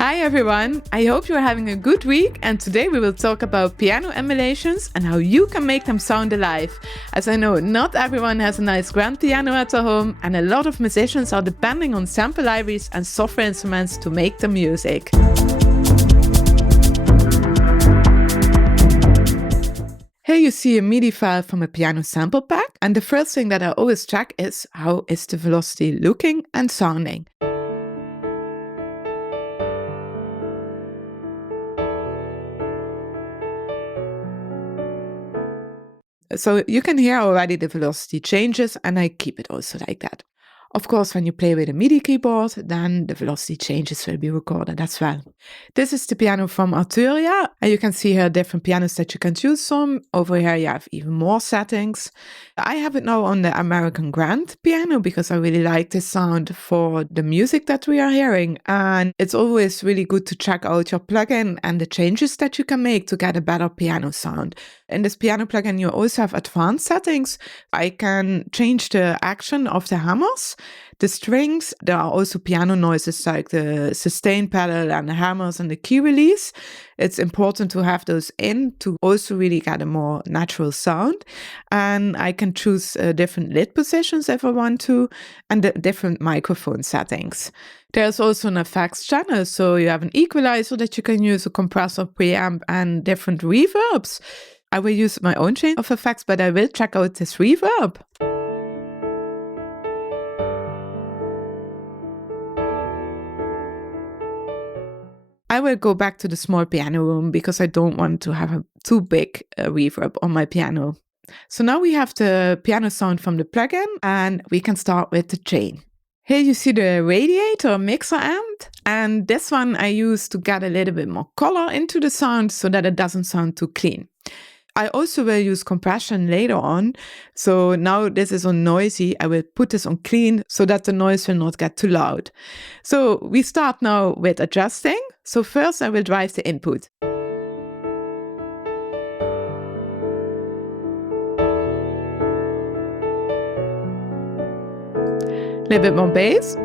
Hi everyone, I hope you are having a good week, and today we will talk about piano emulations and how you can make them sound alive. As I know not everyone has a nice grand piano at their home, and a lot of musicians are depending on sample libraries and software instruments to make the music. Here you see a MIDI file from a piano sample pack, and the first thing that I always check is how is the velocity looking and sounding. So you can hear already the velocity changes, and I keep it also like that. Of course, when you play with a MIDI keyboard, then the velocity changes will be recorded as well. This is the piano from Arturia, and you can see here different pianos that you can choose from. Over here you have even more settings. I have it now on the American Grand piano because I really like this sound for the music that we are hearing, and it's always really good to check out your plugin and the changes that you can make to get a better piano sound. In this piano plugin you also have advanced settings. I can change the action of the hammers, the strings. There are also piano noises like the sustain pedal and the hammers and the key release. It's important to have those in to also really get a more natural sound. And I can choose different lid positions if I want to, and the different microphone settings. There's also an effects channel, so you have an equalizer that you can use, a compressor, preamp, and different reverbs. I will use my own chain of effects, but I will check out this reverb. I will go back to the small piano room because I don't want to have a too big reverb on my piano. So now we have the piano sound from the plugin, and we can start with the chain. Here you see the Radiator mixer amp, and this one I use to get a little bit more color into the sound so that it doesn't sound too clean. I also will use compression later on, so now this is on noisy. I will put this on clean so that the noise will not get too loud. So we start now with adjusting. So first I will drive the input. A little bit more bass.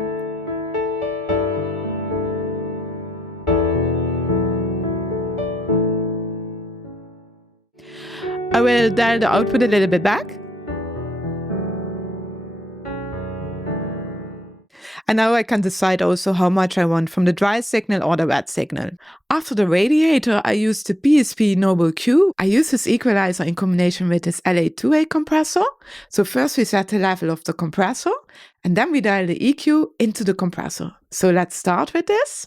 I will dial the output a little bit back. And now I can decide also how much I want from the dry signal or the wet signal. After the Radiator, I use the PSP NobleX. I use this equalizer in combination with this LA2A compressor. So first we set the level of the compressor, and then we dial the EQ into the compressor. So let's start with this.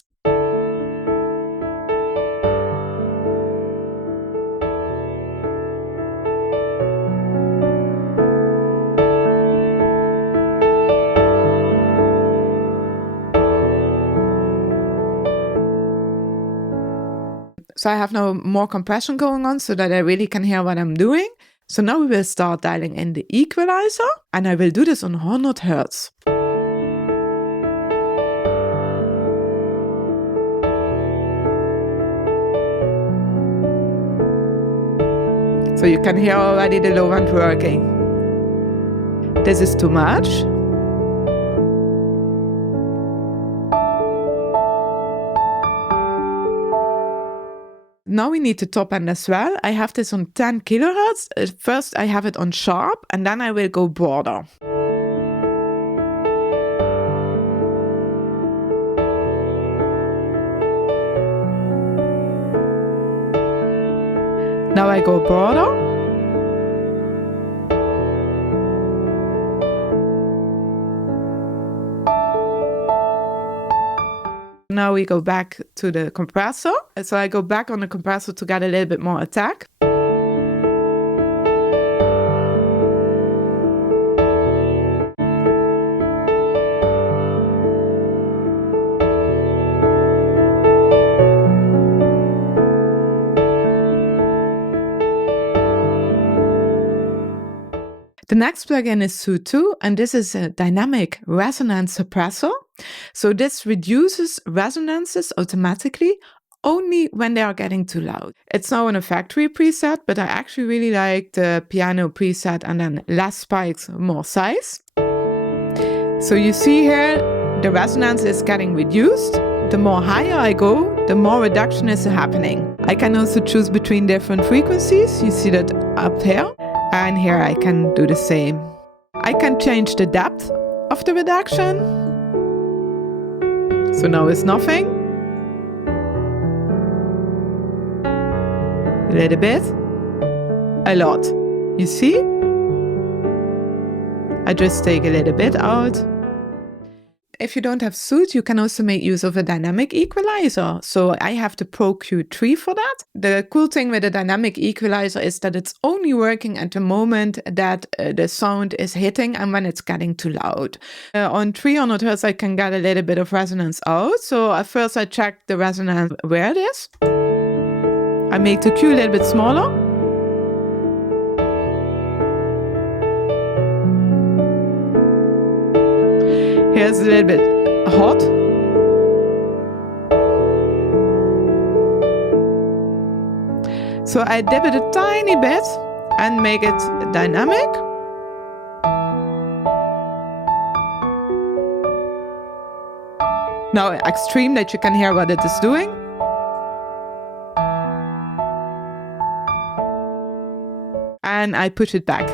So I have now more compression going on so that I really can hear what I'm doing. So now we will start dialing in the equalizer, and I will do this on 100 Hertz. So you can hear already the low end working. This is too much. Now we need the top end as well. I have this on 10 kilohertz. First I have it on sharp, and then I will go broader. Now I go broader. Now we go back to the compressor. So I go back on the compressor to get a little bit more attack. The next plugin is Soundtoys, and this is a dynamic resonance suppressor. So this reduces resonances automatically only when they are getting too loud. It's now in a factory preset, but I actually really like the piano preset and then less spikes, more size. So you see here, the resonance is getting reduced. the more higher I go, the more reduction is happening. I can also choose between different frequencies. You see that up here. And here I can do the same. I can change the depth of the reduction. So now it's nothing. A little bit. A lot. You see? I just take a little bit out. If you don't have Sound, you can also make use of a dynamic equalizer. So I have the Pro Q3 for that. The cool thing with a dynamic equalizer is that it's only working at the moment that the sound is hitting and when it's getting too loud. On 300 Hz, I can get a little bit of resonance out. So at first I check the resonance where it is. I make the Q a little bit smaller. Here's a little bit hot. So I dip it a tiny bit and make it dynamic. Now extreme that you can hear what it is doing. And I push it back.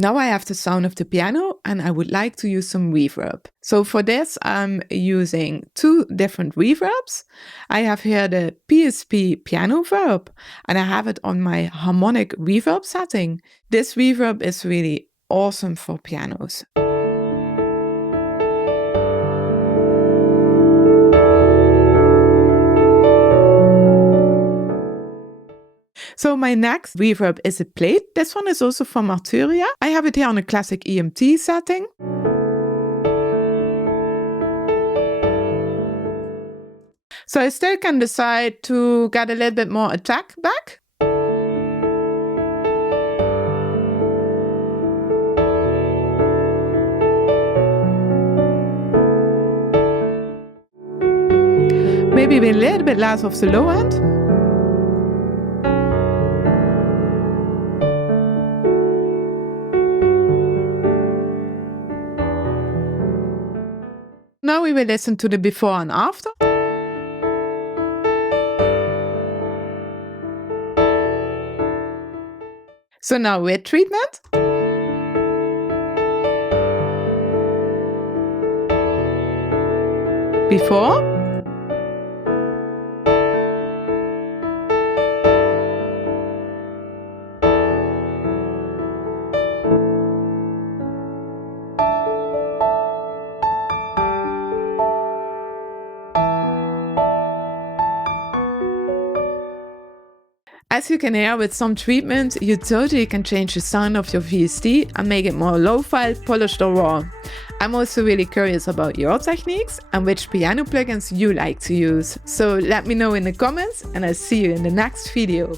Now I have the sound of the piano and I would like to use some reverb. So for this I'm using two different reverbs. I have here the PSP Pianoverb and I have it on my harmonic reverb setting. This reverb is really awesome for pianos. So my next reverb is a plate. This one is also from Arturia. I have it here on a classic EMT setting. So I still can decide to get a little bit more attack back. Maybe a little bit less of the low end. Now we will listen to the before and after. So now with treatment. Before. As you can hear, with some treatment, you totally can change the sound of your VST and make it more lo-fi, polished or raw. I'm also really curious about your techniques and which piano plugins you like to use. So let me know in the comments and I'll see you in the next video.